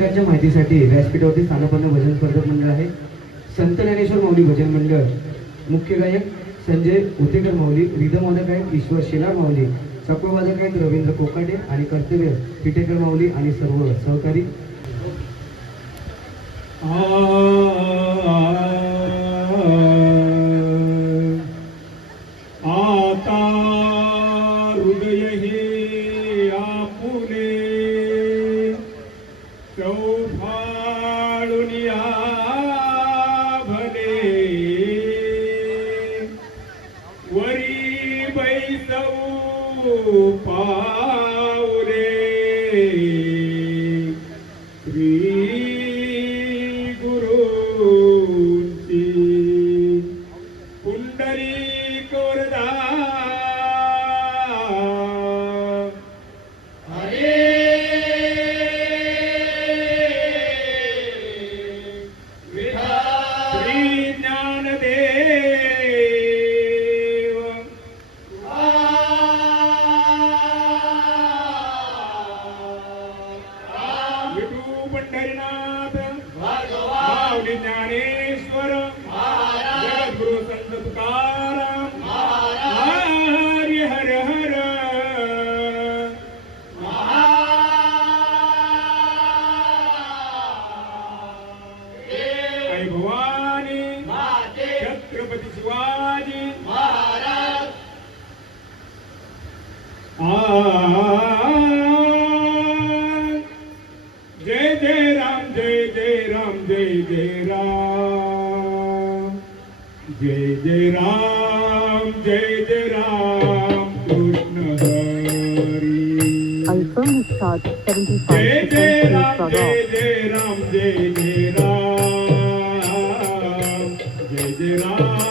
प्रत्येकाच्या माहितीसाठी व्यासपीठावरती स्थानपन्न भजन स्पर्धक मंडळ आहे. संत ज्ञानेश्वर माऊली भजन मंडळ. मुख्य गायक संजय उतेकर माऊली रिधमवादक आहेत ईश्वर शेलार माऊली सकोवादक आहेत रवींद्र कोकाटे आणि कर्तव्य पिटेकर माऊली आणि सर्व सहकारी. Cristo. Jai found to end. Jai Ram, Jai Jai Ram.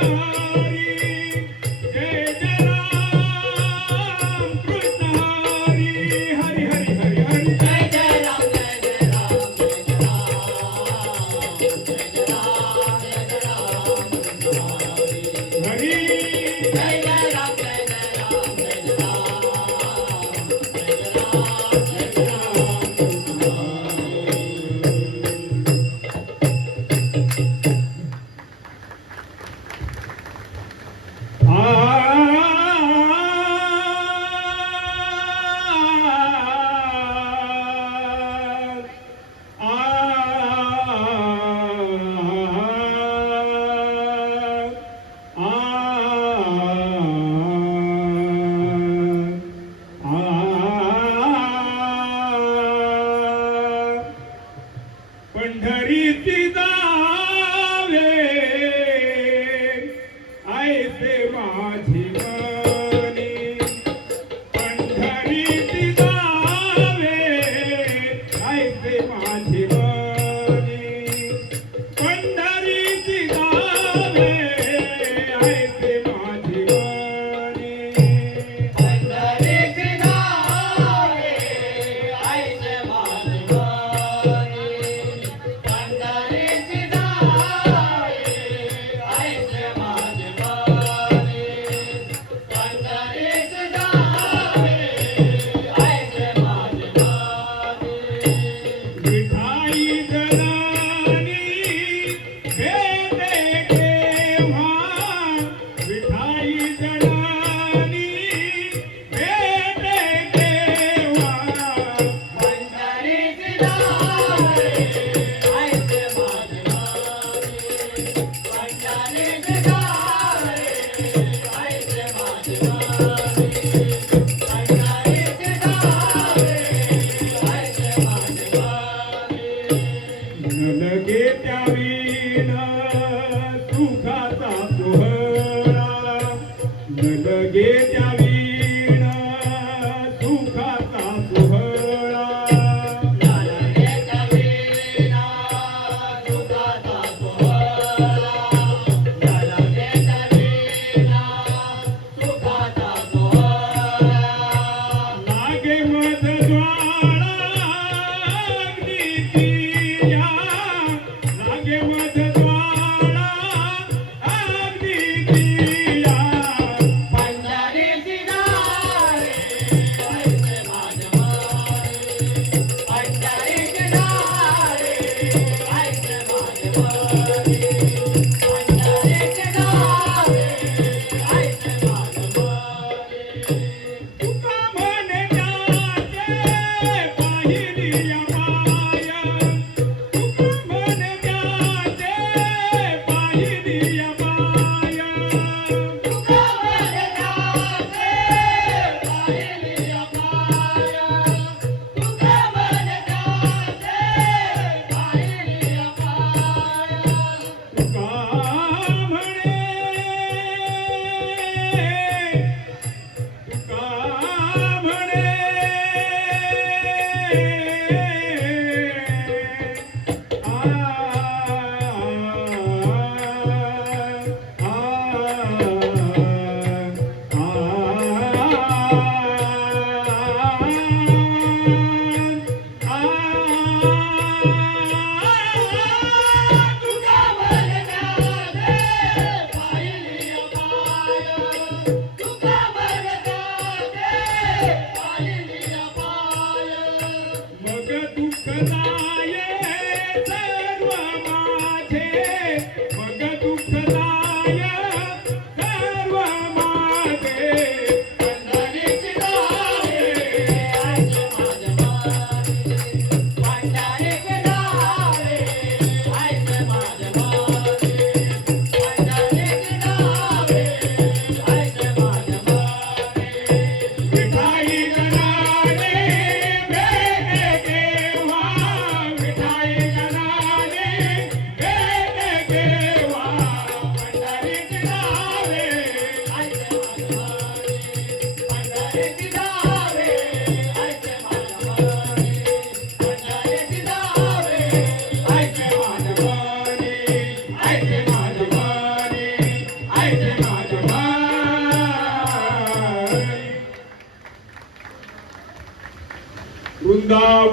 Mm-hmm. கரி लगे त्या वीण सुखाचा सोहळा लगे त्या वीण सुखाचा सोहळा लागे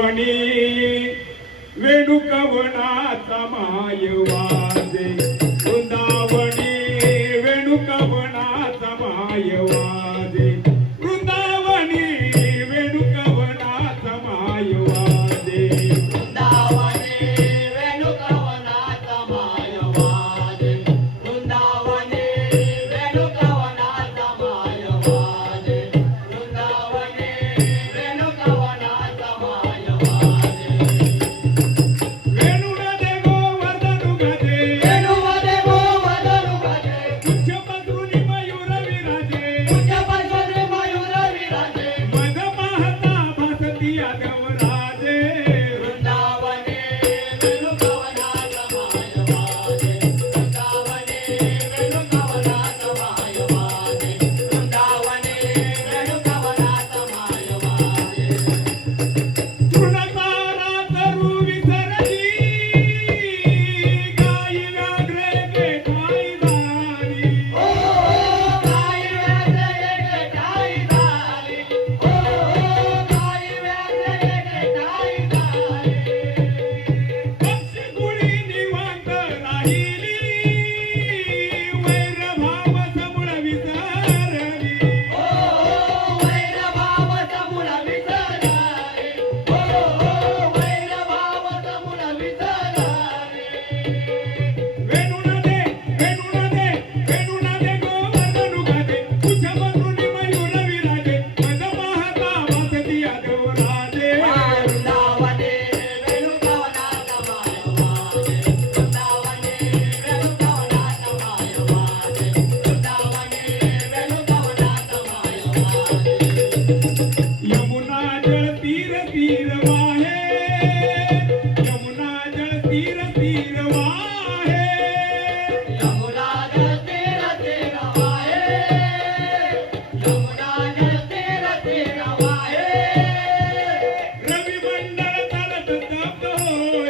I need. Yeah.